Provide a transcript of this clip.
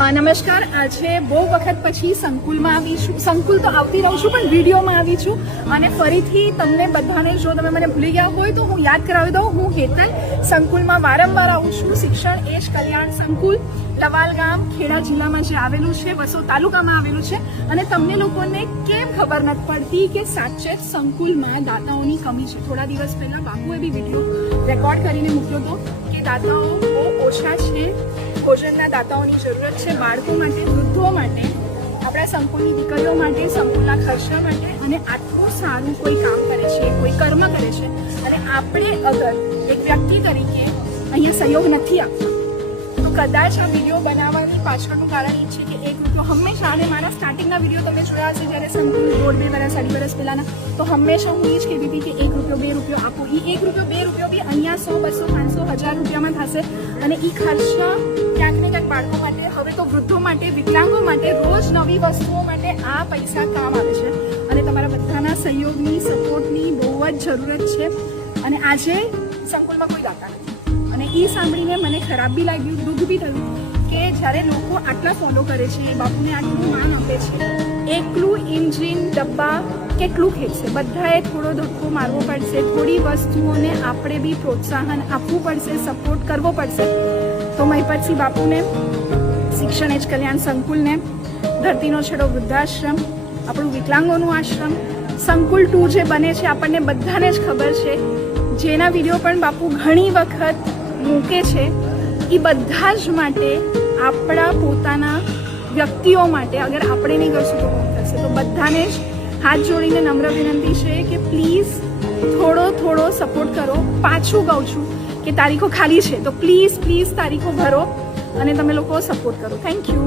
નમસ્કાર. આજે બહુ વખત પછી સંકુલમાં આવી છું. સંકુલ તો આવતી રહું છું, પણ વિડીયોમાં આવી છું. અને ફરીથી તમને બધાને, જો તમે મને ભૂલી ગયા હોય તો હું યાદ કરાવી દઉં. હું હેતલ સંકુલમાં વારંવાર આવું છું. શિક્ષણ એશ કલ્યાણ સંકુલ, લવાલ ગામ, ખેડા જિલ્લામાં જે આવેલું છે, વસો તાલુકામાં આવેલું છે. અને તમને લોકોને કેમ ખબર નથી પડતી કે સાચે જ સંકુલમાં દાતાઓની કમી છે. થોડા દિવસ પહેલા બાપુએ બી વિડીયો રેકોર્ડ કરીને મૂક્યો હતો કે દાતાઓ બહુ ઓછા છે, ભોજનના દાતાઓની જરૂરત છે, બાળકો માટે, વૃદ્ધો માટે, આપણા સંકુલની દીકરીઓ માટે, સંકુલના ખર્ચા માટે. અને આટલું સારું કોઈ કામ કરે છે, કોઈ કર્મ કરે છે, અને આપણે અગર એક વ્યક્તિ તરીકે અહીંયા સહયોગ નથી આપતા, તો કદાચ આ વિડીયો બનાવવાની પાછળનું કારણ એ છે કે એક રૂપિયો હંમેશા, અને મારા સ્ટાર્ટિંગના વિડીયો તમે જોયા હશે જ્યારે સંકુલ 1.5 વર્ષ 2.5 વર્ષ પહેલાના, તો હંમેશા હું એ જ કહેતી હતી કે 1 રૂપિયો 2 રૂપિયો આપો. એ 1 રૂપિયો 2 રૂપિયો બી અહીંયા 100 200 500 1000 રૂપિયામાં થશે. અને એ ખર્ચા ક્યાંક ને ક્યાંક બાળકો માટે, હવે તો વૃદ્ધો માટે, વિકલાંગો માટે, રોજ નવી વસ્તુઓ માટે આ પૈસા કામ આવે છે. અને તમારા બધાના સહયોગની, સપોર્ટની બહુ જ જરૂરત છે. અને આજે સંકુલમાં કોઈ દાતા નથી. અને એ સાંભળીને મને ખરાબ બી લાગ્યું, દુઃખ બી થયું કે જ્યારે લોકો આટલા ફોલો કરે છે, બાપુને આટલું માન આપે છે, એકલું એન્જિન ડબ્બા કેટલું ખેંચશે. બધાએ થોડો ધક્કો મારવો પડશે, થોડી વસ્તુઓને આપણે બી પ્રોત્સાહન આપવું પડશે, સપોર્ટ કરવો પડશે. તો મહિપતસિંહ બાપુને, શિક્ષણ એજ કલ્યાણ સંકુલને, ધરતીનો છેડો વૃદ્ધાશ્રમ, આપણું વિકલાંગોનું આશ્રમ, સંકુલ 2 જે બને છે આપણને બધાને જ ખબર છે, જેના વિડીયો પણ બાપુ ઘણી વખત મૂકે છે, એ બધા જ માટે, આપણા પોતાના વ્યક્તિઓ માટે, અગર આપણે નહીં કરશું તો કોણ થશે. તો બધાને જ હાથ જોડીને નમ્ર વિનંતી છે કે પ્લીઝ થોડો સપોર્ટ કરો. પાછું કહું છું કે તારીખો ખાલી છે, તો પ્લીઝ તારીખો ભરો અને તમે લોકો સપોર્ટ કરો. Thank you.